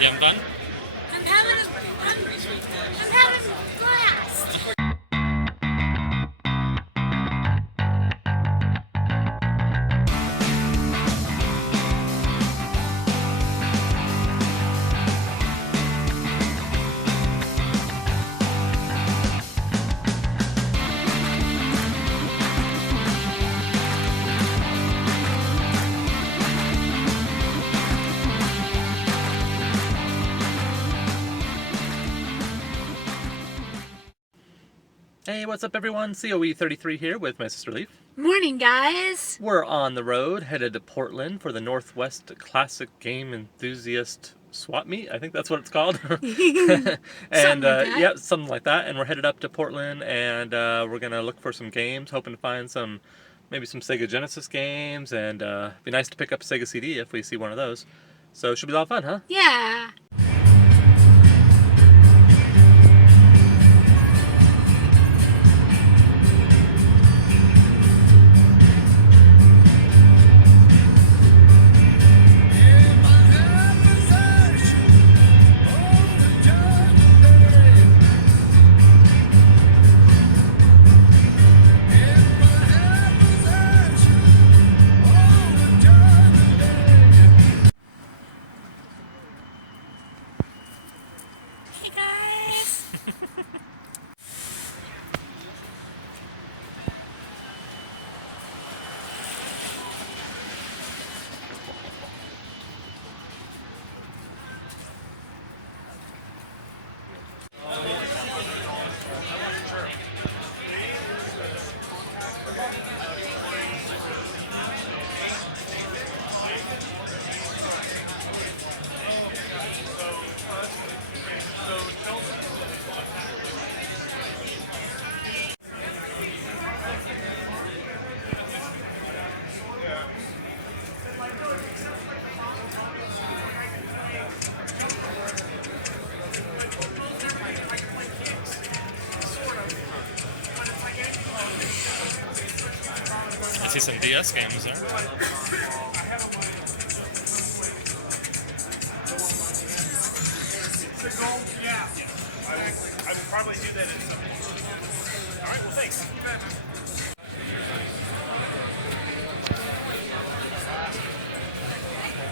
You having fun? I'm having a blast. Hey, what's up everyone? COE33 here with my sister Leaf. Morning, guys. We're on the road, headed to Portland for the Northwest Classic Game Enthusiast Swap Meet. I think that's what it's called. And yeah, something like that. And we're headed up to Portland, and we're gonna look for some games, hoping to find maybe some Sega Genesis games, and it'd be nice to pick up a Sega CD if we see one of those. So it should be a lot of fun, huh? Yeah. Hey, guys. I see some DS games there. Yeah, I would probably do that in some. All right, well, thanks.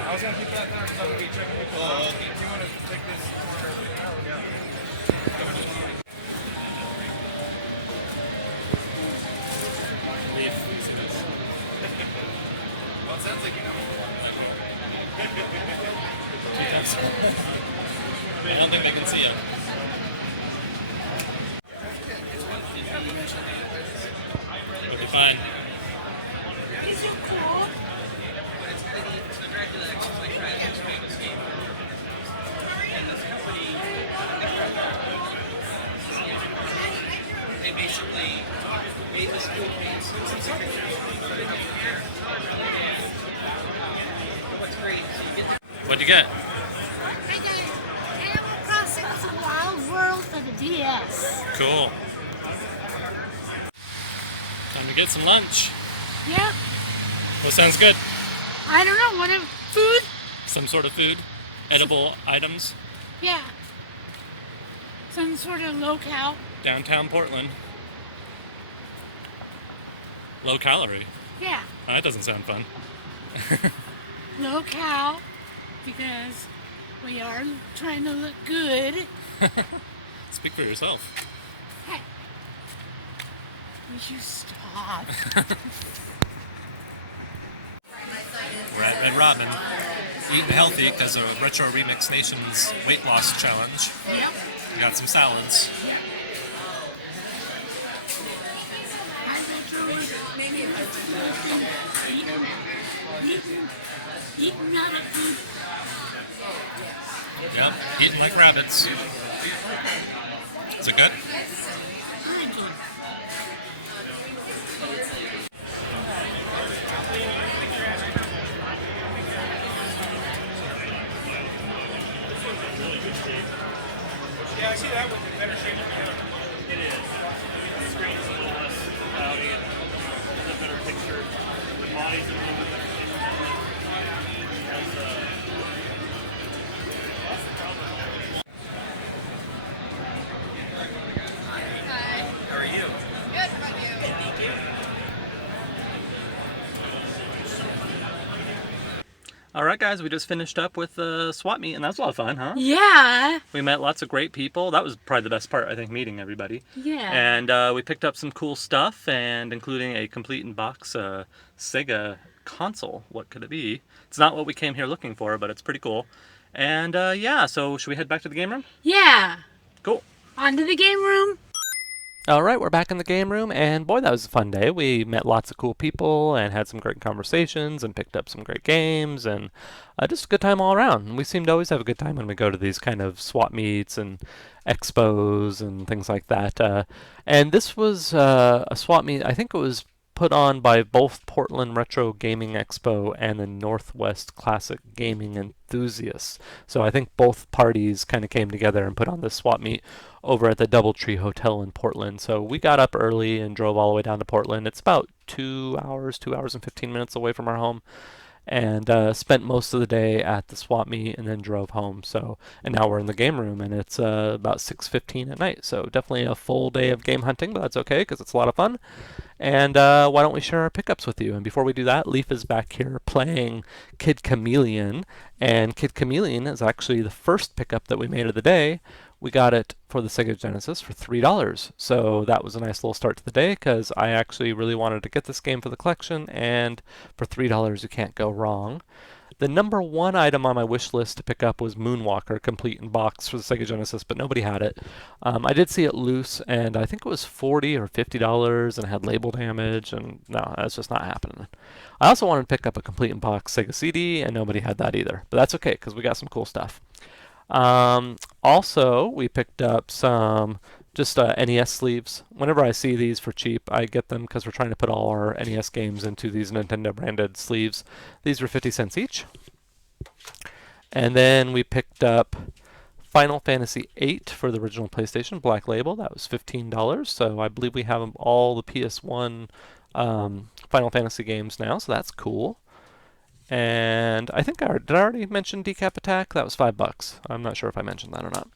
I was going to keep that there because I'm going to be checking people out. If you want to take this corner, yeah. Leaf. Well, it sounds like you know. I don't think they can see him. It'll be fine. Is it cool? They basically made this cool piece. What's great is you get What'd you get? I got Animal Crossing Wild World for the DS. Cool. Time to get some lunch. Yep. What sounds good? I don't know. What food? Some sort of food? Edible items? Yeah. Some sort of locale. Downtown Portland. Low calorie. Yeah. Oh, that doesn't sound fun. Locale, because we are trying to look good. Speak for yourself. Hey. Would you stop? We're at Red Robin. Eating healthy because of Retro Remix Nation's weight loss challenge. Yep. We got some salads. Eating out of food. Yep, eating like rabbits. Is it good? Very good. Yeah, I see that one in better shape. It is. The screen is a little less cloudy and a better picture. The body's a little bit better shape. All right, guys, we just finished up with the swap meet, and that's a lot of fun, huh? Yeah. We met lots of great people. That was probably the best part, I think, meeting everybody. Yeah. And we picked up some cool stuff, and including a complete in-box Sega console. What could it be? It's not what we came here looking for, but it's pretty cool. And yeah, so should we head back to the game room? Yeah. Cool. On to the game room. All right, we're back in the game room, and boy, that was a fun day. We met lots of cool people and had some great conversations and picked up some great games, and just a good time all around. And we seem to always have a good time when we go to these kind of swap meets and expos and things like that. And this was a swap meet, I think it was put on by both Portland Retro Gaming Expo and the Northwest Classic Gaming Enthusiasts. So I think both parties kind of came together and put on this swap meet over at the Doubletree Hotel in Portland. So we got up early and drove all the way down to Portland. It's about 2 hours and 15 minutes away from our home. And spent most of the day at the swap meet and then drove home. So, and now we're in the game room, and it's about 6:15 at night. So definitely a full day of game hunting, but that's okay because it's a lot of fun. And why don't we share our pickups with you? And before we do that, Leaf is back here playing Kid Chameleon. And Kid Chameleon is actually the first pickup that we made of the day. We got it for the Sega Genesis for $3. So that was a nice little start to the day because I actually really wanted to get this game for the collection. And for $3, you can't go wrong. The number one item on my wish list to pick up was Moonwalker, complete in box for the Sega Genesis, but nobody had it. I did see it loose, and I think it was $40 or $50, and it had label damage, and no, that's just not happening. I also wanted to pick up a complete in box Sega CD, and nobody had that either. But that's okay, because we got some cool stuff. Also, we picked up some just NES sleeves. Whenever I see these for cheap, I get them because we're trying to put all our NES games into these Nintendo branded sleeves. These were 50 cents each. And then we picked up Final Fantasy VIII for the original PlayStation Black Label. That was $15. So I believe we have all the PS1 Final Fantasy games now, so that's cool. And I think did I already mention Decap Attack? That was $5. I'm not sure if I mentioned that or not.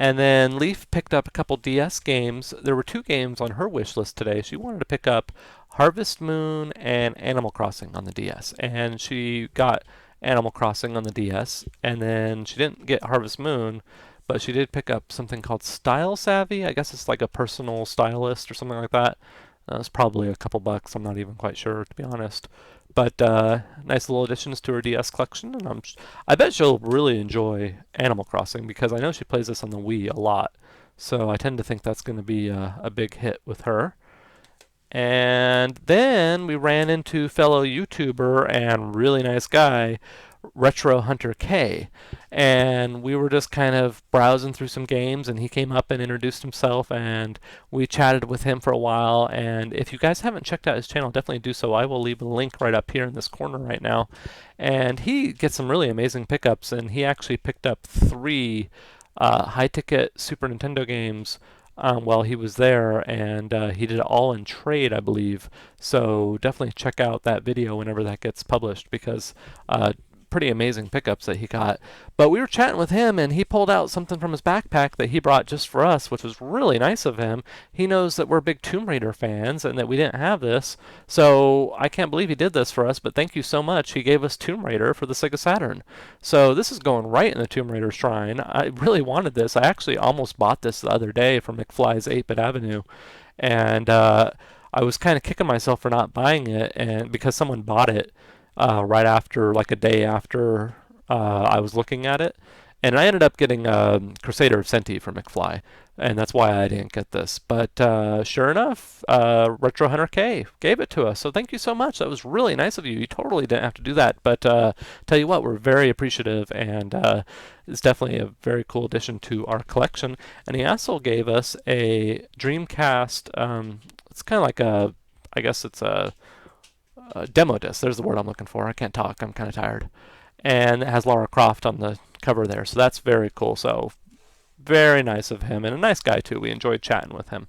And then Leaf picked up a couple DS games. There were 2 games on her wish list today. She wanted to pick up Harvest Moon and Animal Crossing on the DS. And she got Animal Crossing on the DS. And then she didn't get Harvest Moon, but she did pick up something called Style Savvy. I guess it's like a personal stylist or something like that. It's probably a couple bucks. I'm not even quite sure, to be honest. But nice little additions to her DS collection, and I bet she'll really enjoy Animal Crossing because I know she plays this on the Wii a lot. So I tend to think that's going to be a big hit with her. And then we ran into fellow YouTuber and really nice guy, Retro Hunter K, and we were just kind of browsing through some games, and he came up and introduced himself, and we chatted with him for a while. And if you guys haven't checked out his channel, definitely do so. I will leave a link right up here in this corner right now. And he gets some really amazing pickups, and he actually picked up 3 high-ticket Super Nintendo games while he was there, and he did it all in trade, I believe. So definitely check out that video whenever that gets published because pretty amazing pickups that he got. But we were chatting with him, and he pulled out something from his backpack that he brought just for us, which was really nice of him. He knows that we're big Tomb Raider fans and that we didn't have this, so I can't believe he did this for us, but thank you so much. He gave us Tomb Raider for the Sega Saturn. So this is going right in the Tomb Raider shrine. I really wanted this. I actually almost bought this the other day from McFly's 8-Bit Avenue, and I was kind of kicking myself for not buying it, and because someone bought it right after, like a day after I was looking at it. And I ended up getting Crusader of Senti from McFly, and that's why I didn't get this. But sure enough, Retro Hunter K gave it to us, so thank you so much. That was really nice of you. You totally didn't have to do that, but tell you what, we're very appreciative, and it's definitely a very cool addition to our collection. And he also gave us a Dreamcast, it's kind of like I guess it's a demo disc. There's the word I'm looking for. I can't talk. I'm kind of tired. And it has Lara Croft on the cover there. So that's very cool. So very nice of him, and a nice guy too. We enjoyed chatting with him.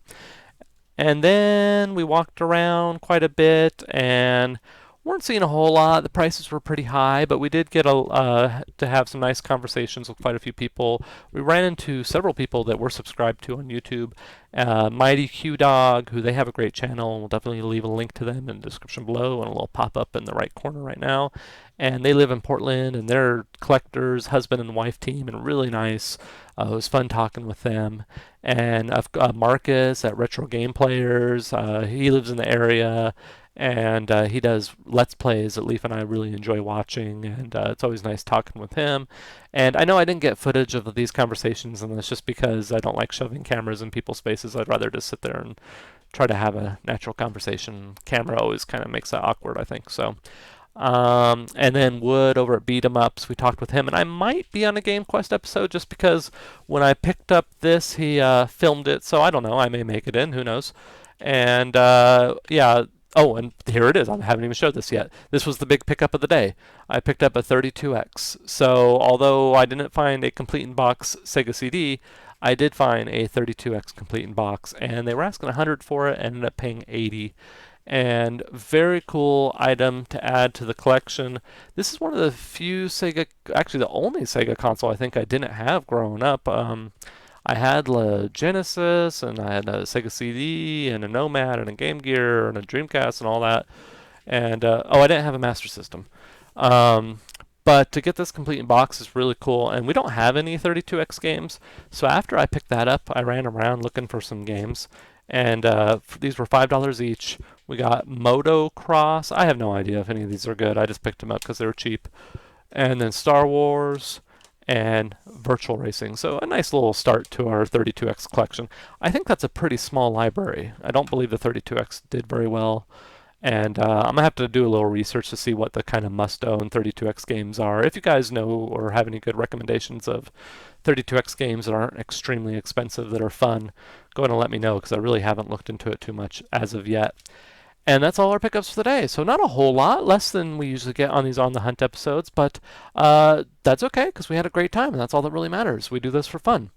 And then we walked around quite a bit, and weren't seeing a whole lot. The prices were pretty high, but we did get to have some nice conversations with quite a few people. We ran into several people that we're subscribed to on YouTube. Mighty Q Dog, who they have a great channel, and we'll definitely leave a link to them in the description below and a little pop up in the right corner right now. And they live in Portland, and they're collectors, husband and wife team, and really nice. It was fun talking with them. And Marcus at Retro Game Players, he lives in the area, and he does Let's Plays that Leaf and I really enjoy watching, and it's always nice talking with him. And I know I didn't get footage of these conversations, and it's just because I don't like shoving cameras in people's faces. I'd rather just sit there and try to have a natural conversation. Camera always kind of makes that awkward, I think. So. And then Wood over at Beat 'em Ups, we talked with him, and I might be on a Game Quest episode just because when I picked up this, he filmed it, so I don't know, I may make it in, who knows. And yeah, oh, and here it is. I haven't even showed this yet. This was the big pickup of the day. I picked up a 32X. So although I didn't find a complete in box Sega CD, I did find a 32X complete in box, and they were asking 100 for it, and ended up paying 80. And very cool item to add to the collection. This is one of the few Sega, actually the only Sega console I think I didn't have growing up. I had a Genesis, and I had a Sega CD, and a Nomad, and a Game Gear, and a Dreamcast, and all that. And oh, I didn't have a Master System. But to get this complete in box is really cool, and we don't have any 32X games. So after I picked that up, I ran around looking for some games, and these were $5 each. We got Motocross. I have no idea if any of these are good. I just picked them up because they were cheap. And then Star Wars and Virtual Racing. So a nice little start to our 32X collection. I think that's a pretty small library. I don't believe the 32X did very well. And I'm going to have to do a little research to see what the kind of must-own 32X games are. If you guys know or have any good recommendations of 32X games that aren't extremely expensive, that are fun, go ahead and let me know, because I really haven't looked into it too much as of yet. And that's all our pickups for today. So not a whole lot, less than we usually get on these On the Hunt episodes, but that's okay, because we had a great time, and that's all that really matters. We do this for fun.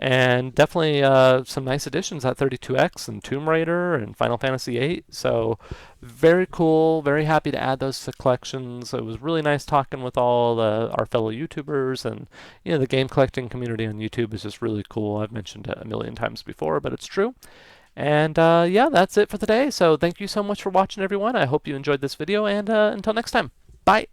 And definitely some nice additions at 32X and Tomb Raider and Final Fantasy VIII. So very cool, very happy to add those to collections. It was really nice talking with all our fellow YouTubers, and the game collecting community on YouTube is just really cool. I've mentioned it a million times before, but it's true. And yeah, that's it for today. So thank you so much for watching, everyone. I hope you enjoyed this video, and until next time, bye.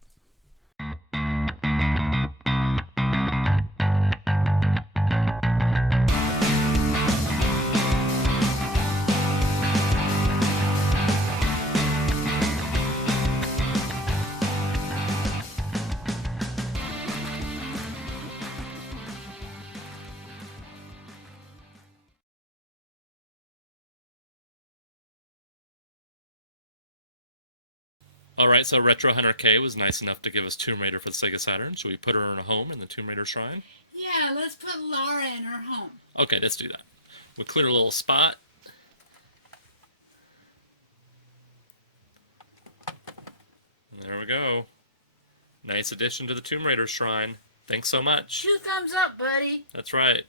Alright, so Retro Hunter K was nice enough to give us Tomb Raider for the Sega Saturn. Should we put her in a home in the Tomb Raider shrine? Yeah, let's put Laura in her home. Okay, let's do that. We'll clear a little spot. There we go. Nice addition to the Tomb Raider shrine. Thanks so much. 2 thumbs up, buddy. That's right.